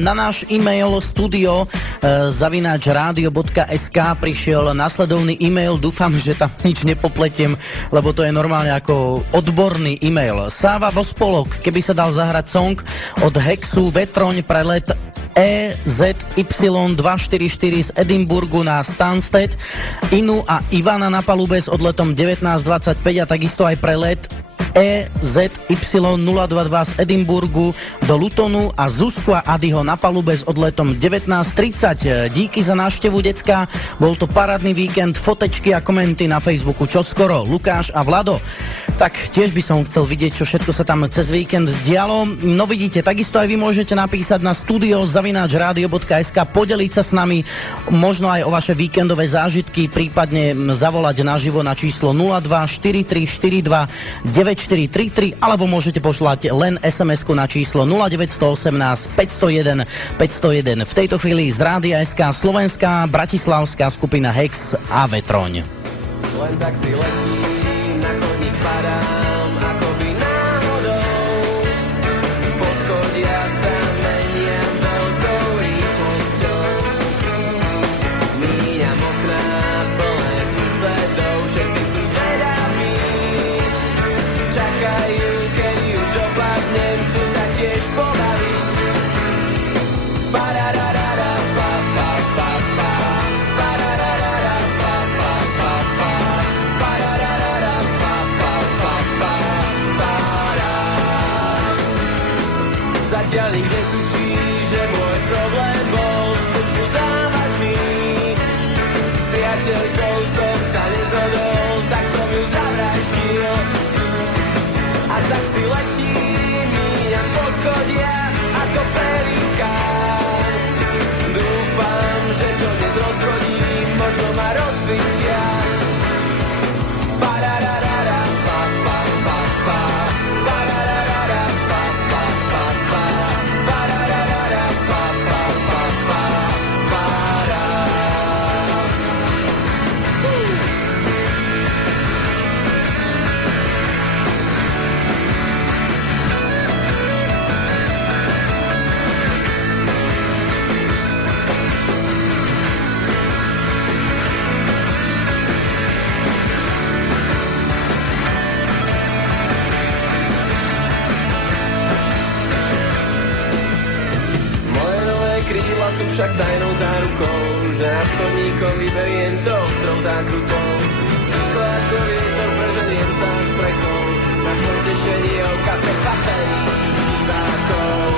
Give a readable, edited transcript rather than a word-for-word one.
Na náš e-mail studio@radio.sk prišiel nasledovný e-mail, dúfam, že tam nič nepopletiem, lebo to je normálne ako odborný e-mail. Sáva Vospolok, keby sa dal zahrať song od Hexu Vetroň pre let EZY244 z Edinburgu na Stansted, Inu a Ivana na palube s odletom 19.25 a takisto aj pre let EZY022 z Edinburgu do Lutonu a Zuzku a Adyho na palube s odletom 19.30. Díky za návštevu, decká. Bol to parádny víkend, fotečky a komenty na Facebooku čoskoro. Lukáš a Vlado. Tak tiež by som chcel vidieť, čo všetko sa tam cez víkend dialo. No vidíte, takisto aj vy môžete napísať na studio@radio.sk, podeliť sa s nami možno aj o vaše víkendové zážitky, prípadne zavolať naživo na číslo 02 4342 9433 alebo môžete poslať len SMS-ku na číslo 0918 501 501. V tejto chvíli z Rádia SK slovenská bratislavská skupina Hex a Vetroň. Len tak si letím, na chodník padám, akoby náhodou. Poschodia sa menia veľkou rýchlosťou. Míňam okná plné susedov, všetci sú zvedaví. Čakajú, kedy už dopadnem, chcú sa tiež pobaviť. Parararara, pa, pa, pa, pa. Parararara, pa, pa, pa, pa. Parararara, pa, pa, pa, pa. Para. Zatiaľ nikde tuší, že môj problém bol skutku závažný. S priateľkou som sa nezhodol, tak som ju zavraždil. A tak si letím, míňam poschodia ako pelikán. Dúfam, že to dnes rozchodím, možno ma rozcvičia. Parararara, pa, pa, pa, pa. Parararara, pa, pa, pa, pa. Parararara, pa, pa, pa, pa. Para. Moje nové krídla sú však tajnou zárukou, že nad chodníkom vyberiem to ostrou zákrutou. Ticho ako vietor, preženiem sa strechou, na potešenie o kafe, paperí, divákov.